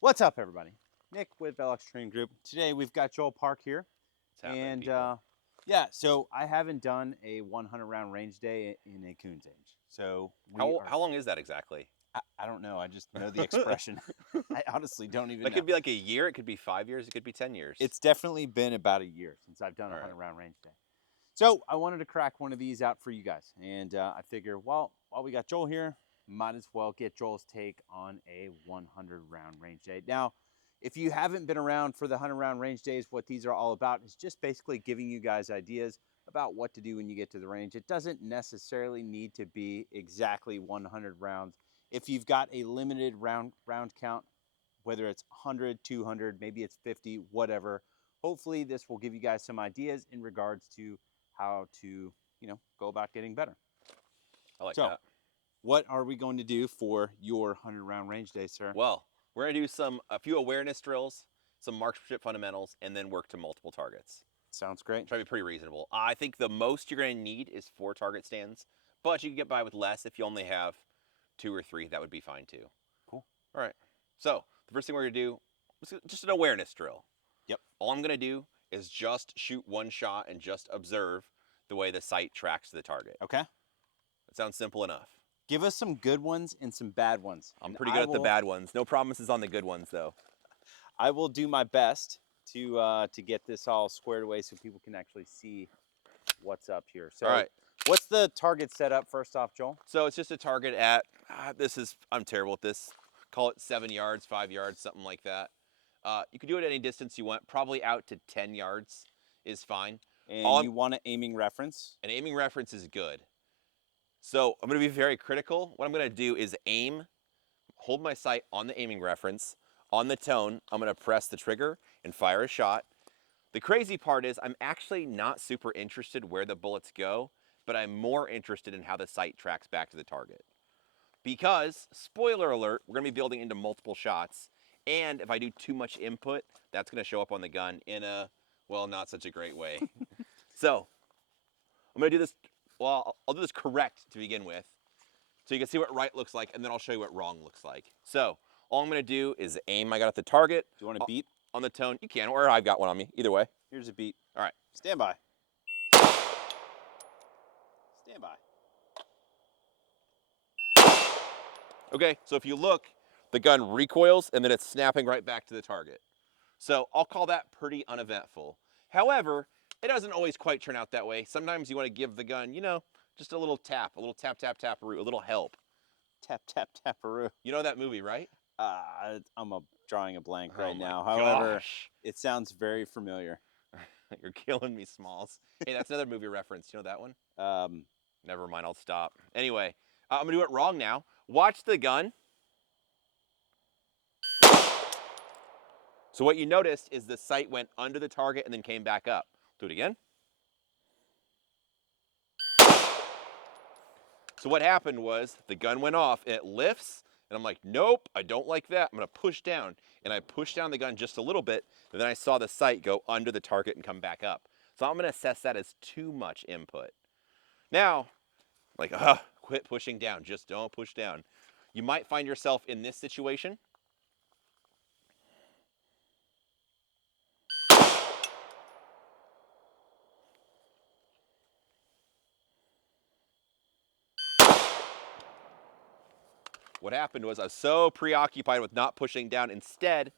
What's up, everybody? Nick with Velox Training Group. Today we've got Joel Park here, It's happening, and people. yeah, so I haven't done a 100 round range day in a coon's age. So we are. How long is that exactly? I don't know. I just know the expression. I honestly don't even That know. could be like a year. It could be 5 years. It could be 10 years. It's definitely been about a year since I've done a All right. 100 round range day. So I wanted to crack one of these out for you guys, and I figure, well, while we got Joel here, might as well get Joel's take on a 100 round range day. Now, if you haven't been around for the 100 round range days, what these are all about is just basically giving you guys ideas about what to do when you get to the range. It doesn't necessarily need to be exactly 100 rounds. If you've got a limited round count, whether it's 100, 200, maybe it's 50, whatever, hopefully this will give you guys some ideas in regards to how to, go about getting better. I like So, that. what are we going to do for your 100 round range day, sir? Well, we're going to do a few awareness drills, some marksmanship fundamentals, and then work to multiple targets. Sounds great. Try to be pretty reasonable. I think the most you're going to need is 4 target stands, but you can get by with less if you only have 2 or 3. That would be fine too. Cool. All right. So, the first thing we're going to do is just an awareness drill. Yep. All I'm going to do is just shoot one shot and just observe the way the sight tracks to the target. Okay. That sounds simple enough. Give us some good ones and some bad ones. I'm And pretty good at the bad ones. No promises on the good ones, though. I will do my best to get this all squared away so people can actually see what's up here. So, All right. what's the target set up first off, Joel? So it's just a target at, I'm terrible at this. Call it 7 yards, 5 yards, something like that. You can do it at any distance you want. Probably out to 10 yards is fine. And you want an aiming reference? An aiming reference is good. So I'm going to be very critical. What I'm going to do is aim, hold my sight on the aiming reference. On the tone, I'm going to press the trigger and fire a shot. The crazy part is I'm actually not super interested where the bullets go, but I'm more interested in how the sight tracks back to the target. Because, spoiler alert, we're going to be building into multiple shots, and if I do too much input, that's going to show up on the gun in a, well, not such a great way. So, I'm going to do this, well, I'll do this correct to begin with, so you can see what right looks like, and then I'll show you what wrong looks like. So, all I'm going to do is aim, I got at the target. Do you want a beep? On the tone, you can, or I've got one on me, either way. Here's a beep. All right. Stand by. Stand by. Okay, so if you look, the gun recoils and then it's snapping right back to the target. So I'll call that pretty uneventful. However, it doesn't always quite turn out that way. Sometimes you want to give the gun, just a little tap, a little tap, tap, tap-a-roo, a little help. Tap, tap, taparoo. You know that movie, right? I'm drawing a blank Oh right my now. However, gosh. it sounds very familiar. You're killing me, Smalls. Hey, that's another movie reference. You know that one? Never mind, I'll stop. Anyway, I'm going to do it wrong now. Watch the gun. So what you noticed is the sight went under the target and then came back up. Do it again. So what happened was the gun went off and it lifts, and I'm like, nope, I don't like that. I'm going to push down. And I pushed down the gun just a little bit, and then I saw the sight go under the target and come back up. So I'm going to assess that as too much input. Now, like, quit pushing down. Just don't push down. You might find yourself in this situation. What happened was I was so preoccupied with not pushing down. Instead,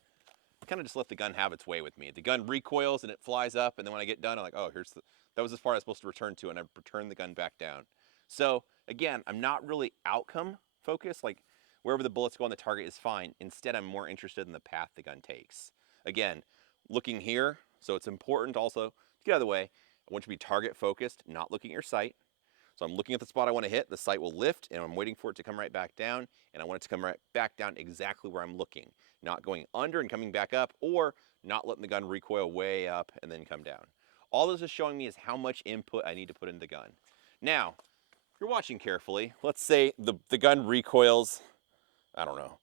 I kind of just let the gun have its way with me. The gun recoils and it flies up, and then when I get done, I'm like, oh, that was as far as I was supposed to return to, and I return the gun back down. So again, I'm not really outcome focused, like wherever the bullets go on the target is fine. Instead, I'm more interested in the path the gun takes. Again, looking here, so it's important also to get out of the way. I want you to be target focused, not looking at your sight. So I'm looking at the spot I want to hit, the sight will lift, and I'm waiting for it to come right back down, and I want it to come right back down exactly where I'm looking, not going under and coming back up, or not letting the gun recoil way up and then come down. All this is showing me is how much input I need to put into the gun. Now, if you're watching carefully, let's say the gun recoils, I don't know,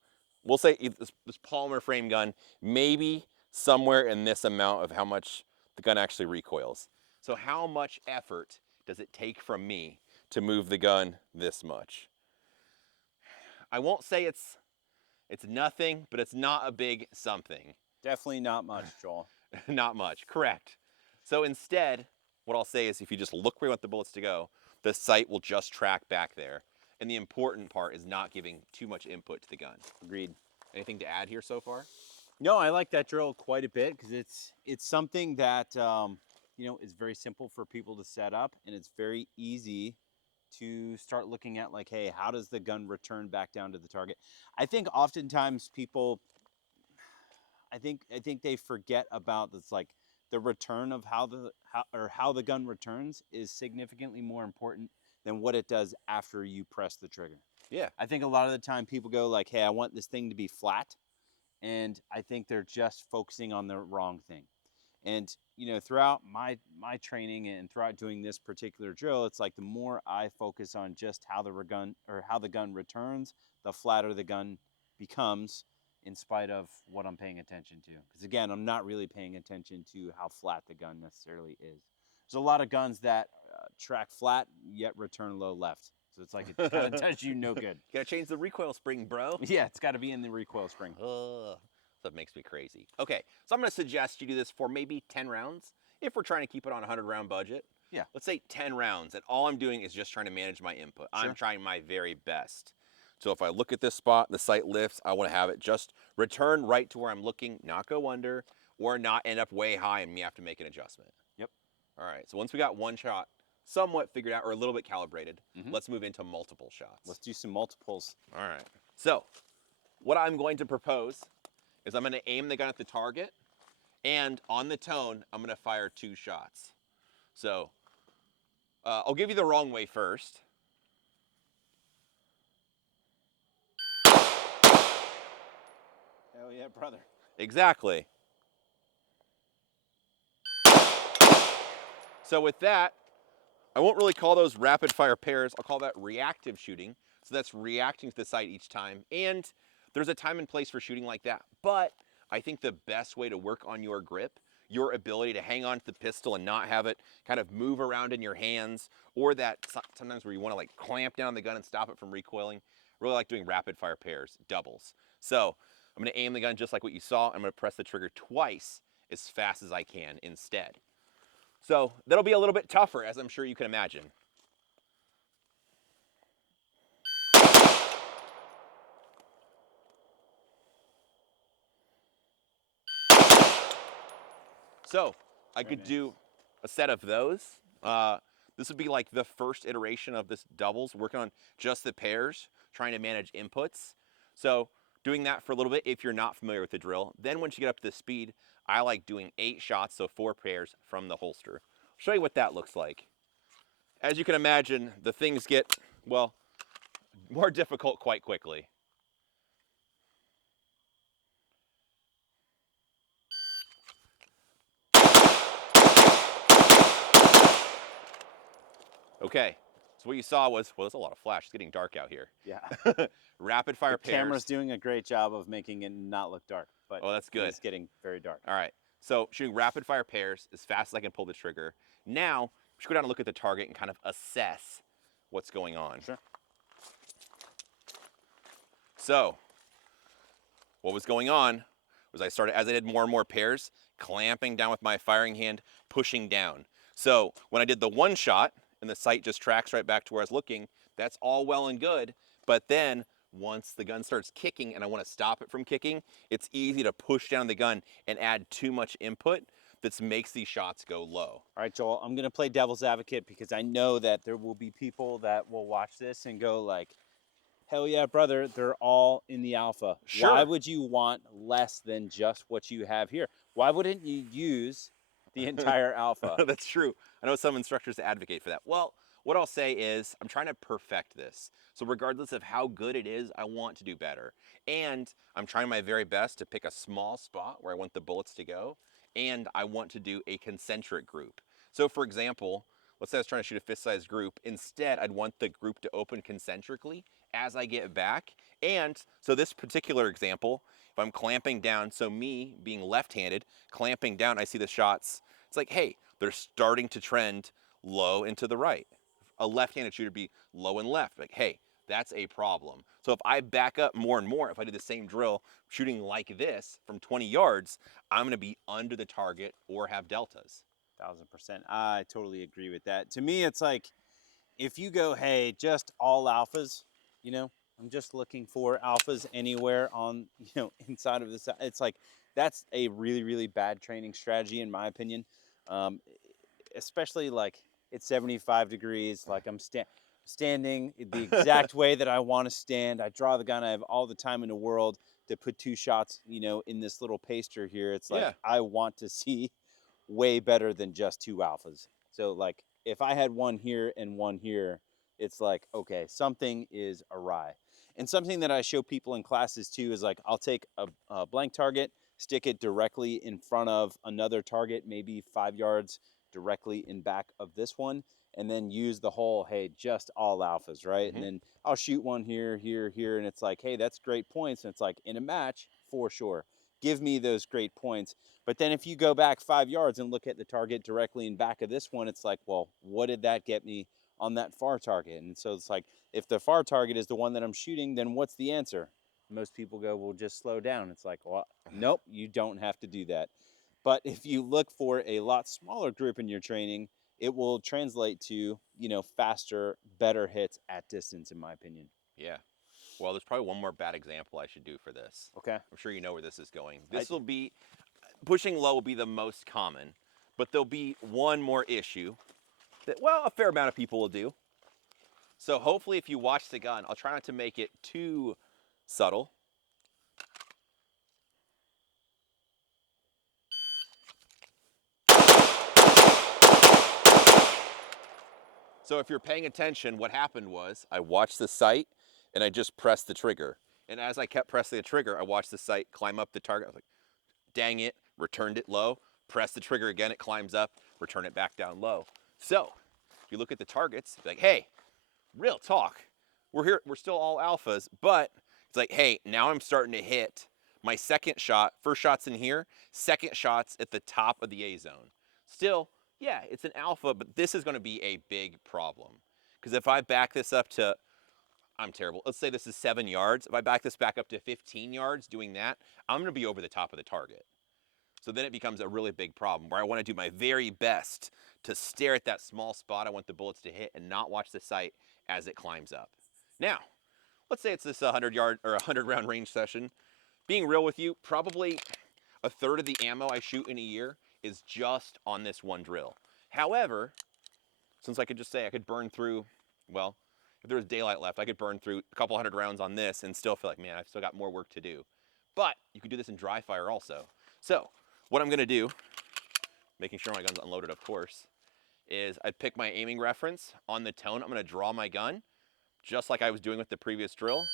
we'll say this polymer frame gun, maybe somewhere in this amount of how much the gun actually recoils. So how much effort does it take from me to move the gun this much? I won't say it's It's nothing, but it's not a big something. Definitely not much, Joel. Not much, correct. So instead, what I'll say is if you just look where you want the bullets to go, the sight will just track back there. And the important part is not giving too much input to the gun. Agreed. Anything to add here so far? No, I like that drill quite a bit because it's something that is very simple for people to set up, and it's very easy to start looking at like, hey, how does the gun return back down to the target? I think oftentimes people, I think they forget about this, like the return of how the gun returns is significantly more important than what it does after you press the trigger. Yeah. I think a lot of the time people go like, hey, I want this thing to be flat. And I think they're just focusing on the wrong thing. And throughout my training and throughout doing this particular drill, it's like the more I focus on just how the gun returns, the flatter the gun becomes, in spite of what I'm paying attention to. Because again, I'm not really paying attention to how flat the gun necessarily is. There's a lot of guns that track flat yet return low left. So it's like it kind of does you no good. You gotta change the recoil spring, bro. Yeah, it's got to be in the recoil spring. Ugh, that makes me crazy. Okay, so I'm gonna suggest you do this for maybe 10 rounds if we're trying to keep it on a 100-round budget. Yeah. Let's say 10 rounds, and all I'm doing is just trying to manage my input. Sure. I'm trying my very best. So if I look at this spot, the sight lifts, I want to have it just return right to where I'm looking, not go under, or not end up way high and me have to make an adjustment. Yep. All right, so once we got one shot somewhat figured out or a little bit calibrated, Mhm. let's move into multiple shots. Let's do some multiples. All right. So what I'm going to propose is I'm going to aim the gun at the target, and on the tone, I'm going to fire 2 shots. So I'll give you the wrong way first. Hell yeah, brother. Exactly. So with that, I won't really call those rapid fire pairs. I'll call that reactive shooting. So that's reacting to the sight each time. And there's a time and place for shooting like that. But I think the best way to work on your grip, your ability to hang on to the pistol and not have it kind of move around in your hands, or that sometimes where you want to like clamp down the gun and stop it from recoiling, really like doing rapid fire pairs, doubles. So I'm going to aim the gun just like what you saw. I'm going to press the trigger twice as fast as I can instead. So that'll be a little bit tougher, as I'm sure you can imagine. So I could do a set of those. This would be like the first iteration of this doubles, working on just the pairs, trying to manage inputs. So doing that for a little bit if you're not familiar with the drill. Then once you get up to the speed, I like doing 8 shots, so 4 pairs from the holster. I'll show you what that looks like. As you can imagine, the things get, well, more difficult quite quickly. Okay, so what you saw was, well, there's a lot of flash. It's getting dark out here. Yeah. Rapid fire The pairs. camera's doing a great job of making it not look dark, but Oh, that's good. it's getting very dark. All right, so shooting rapid fire pairs as fast as I can pull the trigger. Now, we should go down and look at the target and kind of assess what's going on. Sure. So, what was going on was I started, as I did more and more pairs, clamping down with my firing hand, pushing down. So when I did the one shot and the sight just tracks right back to where I was looking, that's all well and good. But then once the gun starts kicking and I want to stop it from kicking, it's easy to push down the gun and add too much input that makes these shots go low. All right, Joel, I'm going to play devil's advocate because I know that there will be people that will watch this and go like, hell yeah, brother, they're all in the alpha. Sure. Why would you want less than just what you have here? Why wouldn't you use the entire alpha? That's true. I know some instructors advocate for that. Well, what I'll say is I'm trying to perfect this. So regardless of how good it is, I want to do better. And I'm trying my very best to pick a small spot where I want the bullets to go. And I want to do a concentric group. So for example, let's say I was trying to shoot a fist-sized group. Instead, I'd want the group to open concentrically as I get back. And so this particular example, if I'm clamping down, so me being left-handed, clamping down, I see the shots. It's like, hey, they're starting to trend low and to the right. A left-handed shooter would be low and left. Like, hey, that's a problem. So if I back up more and more, if I do the same drill shooting like this from 20 yards, I'm going to be under the target or have deltas. 1000%. I totally agree with that. To me, it's like if you go, hey, just all alphas, you know, I'm just looking for alphas anywhere on, you know, inside of this. It's like that's a really, really bad training strategy, in my opinion. Um, Especially like it's 75 degrees, like I'm standing the exact way that I want to stand. I draw the gun. I have all the time in the world to put 2 shots, you know, in this little paster here. It's like Yeah. I want to see way better than just 2 alphas. So like if I had one here and one here, it's like, okay, something is awry. And something that I show people in classes too is like I'll take a blank target, stick it directly in front of another target, maybe 5 yards directly in back of this one, and then use the whole, hey, just all alphas, right? Mm-hmm. And then I'll shoot one here, here, here, and it's like, hey, that's great points. And it's like in a match, for sure, give me those great points. But then if you go back 5 yards and look at the target directly in back of this one, it's like, well, what did that get me on that far target? And so it's like, if the far target is the one that I'm shooting, then what's the answer? Most people go, well, just slow down. It's like, well, nope, you don't have to do that. But if you look for a lot smaller group in your training, it will translate to, you know, faster, better hits at distance, in my opinion. Yeah. Well, there's probably one more bad example I should do for this. Okay. I'm sure you know where this is going. This will be, pushing low will be the most common, but there'll be one more issue that, well, a fair amount of people will do. So hopefully if you watch the gun, I'll try not to make it too subtle. So if you're paying attention, what happened was I watched the sight and I just pressed the trigger. And as I kept pressing the trigger, I watched the sight climb up the target. I was like, dang it, returned it low, press the trigger again, it climbs up, return it back down low. So if you look at the targets, like, hey, real talk, we're still all alphas, but it's like, hey, now I'm starting to hit my second shot. First shot's in here, second shot's at the top of the A zone. Still, yeah, it's an alpha, but this is going to be a big problem. Because if I back this up to, I'm terrible, let's say this is 7 yards. If I back this back up to 15 yards doing that, I'm going to be over the top of the target. So then it becomes a really big problem where I want to do my very best to stare at that small spot I want the bullets to hit and not watch the sight as it climbs up. Now, let's say it's this 100-yard or 100-round range session. Being real with you, probably a third of the ammo I shoot in a year is just on this one drill. However, since I could just say I could burn through, well, if there was daylight left, I could burn through a couple hundred rounds on this and still feel like, man, I've still got more work to do. But you could do this in dry fire also. So what I'm gonna do, making sure my gun's unloaded of course, is I'd pick my aiming reference on the tone. I'm gonna draw my gun, just like I was doing with the previous drill.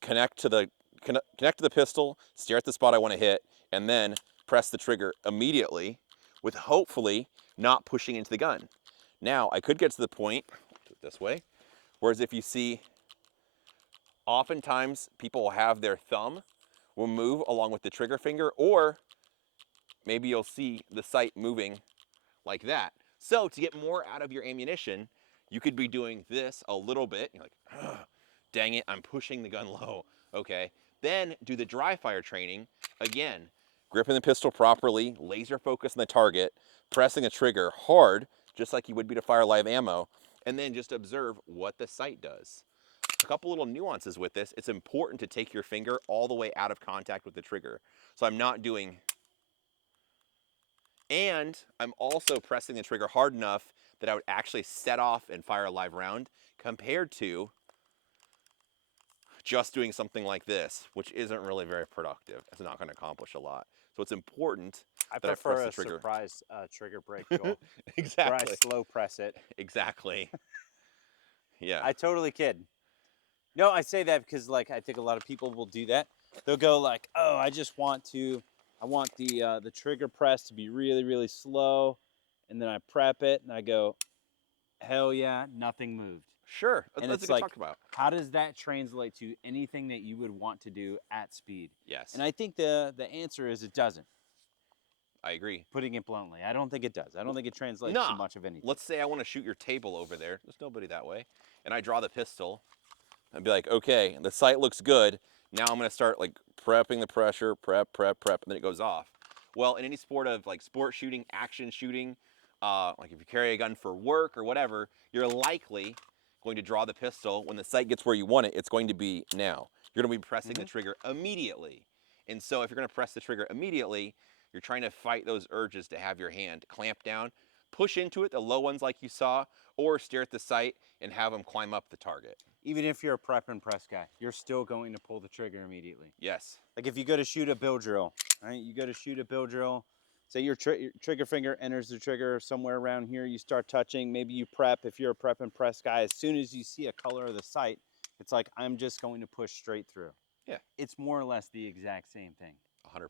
Connect to the pistol, stare at the spot I wanna hit, and then press the trigger immediately with hopefully not pushing into the gun. Now, I could get to the point, do it this way, whereas if you see, oftentimes people will have their thumb will move along with the trigger finger, or maybe you'll see the sight moving like that. So to get more out of your ammunition, you could be doing this a little bit. You're like, ugh, dang it, I'm pushing the gun low. Okay, then do the dry fire training. Again, gripping the pistol properly, laser focus on the target, pressing the trigger hard, just like you would be to fire live ammo, and then just observe what the sight does. A couple little nuances with this. It's important to take your finger all the way out of contact with the trigger. So I'm not doing, and I'm also pressing the trigger hard enough that I would actually set off and fire a live round, compared to just doing something like this, which isn't really very productive. It's not going to accomplish a lot. So it's important I that I prefer press the a trigger. surprise trigger break, Joel, where I Exactly. slow press it. Exactly. Yeah. I totally kid. No, I say that because like I think a lot of people will do that. They'll go like, "Oh, I want the trigger press to be really, really slow," and then I prep it and I go, "Hell yeah, nothing moved." Sure. And That's a it's good like, talk about. how does that translate to anything that you would want to do at speed? Yes. And I think the answer is it doesn't. I agree. Putting it bluntly, I don't think it does. I don't think it translates Nah. to much of anything. Let's say I want to shoot your table over there. There's nobody that way. And I draw the pistol. I'd be like, okay, the sight looks good. Now I'm gonna start like prepping the pressure, prep, and then it goes off. Well, in any sport of like sport shooting, action shooting, like if you carry a gun for work or whatever, you're likely going to draw the pistol when the sight gets where you want it. It's going to be now. You're gonna be pressing the trigger immediately. And so if you're gonna press the trigger immediately, you're trying to fight those urges to have your hand clamp down, push into it, the low ones like you saw, or stare at the sight and have them climb up the target. Even if you're a prep and press guy, you're still going to pull the trigger immediately. Yes. Like if you go to shoot a bill drill, right? You go to shoot a bill drill, say your trigger finger enters the trigger somewhere around here, you start touching, maybe you prep. If you're a prep and press guy, as soon as you see a color of the sight, it's like, I'm just going to push straight through. Yeah. It's more or less the exact same thing. 100%.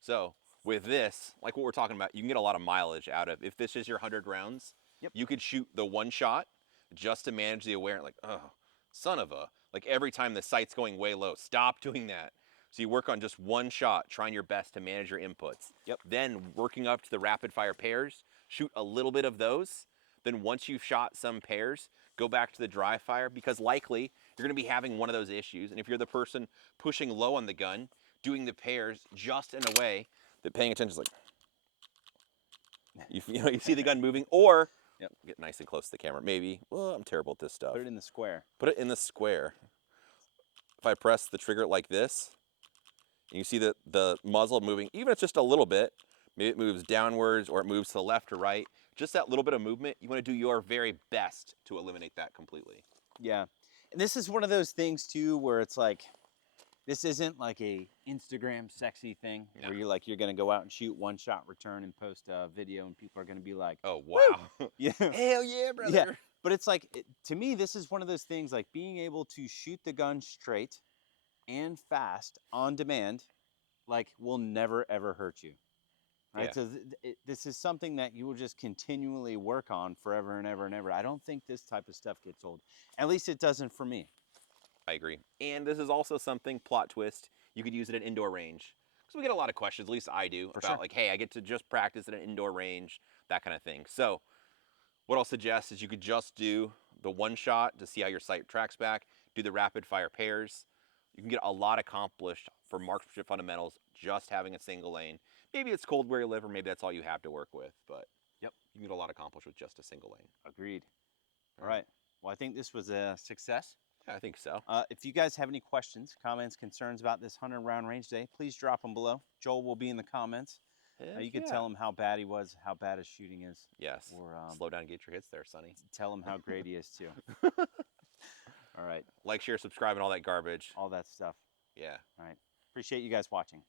So with this, like what we're talking about, you can get a lot of mileage out of. If this is your 100 rounds, you could shoot the one shot just to manage the awareness. Like, oh, son of a, like every time the sight's going way low, stop doing that. So you work on just one shot, trying your best to manage your inputs. Then working up to the rapid fire pairs, shoot a little bit of those. Then once you've shot some pairs, go back to the dry fire, because likely you're gonna be having one of those issues. And if you're the person pushing low on the gun, doing the pairs just in a way that paying attention is like, you see the gun moving, or get nice and close to the camera. Maybe, well, I'm terrible at this stuff. Put it in the square. Put it in the square. If I press the trigger like this, you see the muzzle moving, even if it's just a little bit, maybe it moves downwards or it moves to the left or right, just that little bit of movement, you want to do your very best to eliminate that completely. Yeah. And this is one of those things too where it's like, this isn't like a Instagram sexy thing where you're going to go out and shoot one shot return and post a video and people are going to be like, oh, wow. Yeah. Hell yeah, brother. Yeah. But it's like, to me, this is one of those things like being able to shoot the gun straight and fast on demand, like will never ever hurt you. Right. So this is something that you will just continually work on forever and ever and ever. I don't think this type of stuff gets old. At least it doesn't for me. I agree. And this is also something, plot twist, you could use it at indoor range. Because we get a lot of questions, at least I do, about like, hey, I get to just practice at an indoor range, that kind of thing. So what I'll suggest is you could just do the one shot to see how your sight tracks back, do the rapid fire pairs. You can get a lot accomplished for marksmanship fundamentals just having a single lane. Maybe it's cold where you live, or maybe that's all you have to work with, but you can get a lot accomplished with just a single lane. Agreed. All right. Well, I think this was a success. Yeah, I think so. If you guys have any questions, comments, concerns about this 100 round range day, please drop them below. Joel will be in the comments. You can tell him how bad he was, how bad his shooting is. Yes. Or slow down and get your hits there, Sonny. Tell him how great he is too. All right. Like, share, subscribe, and all that garbage. All that stuff. Yeah. All right. Appreciate you guys watching.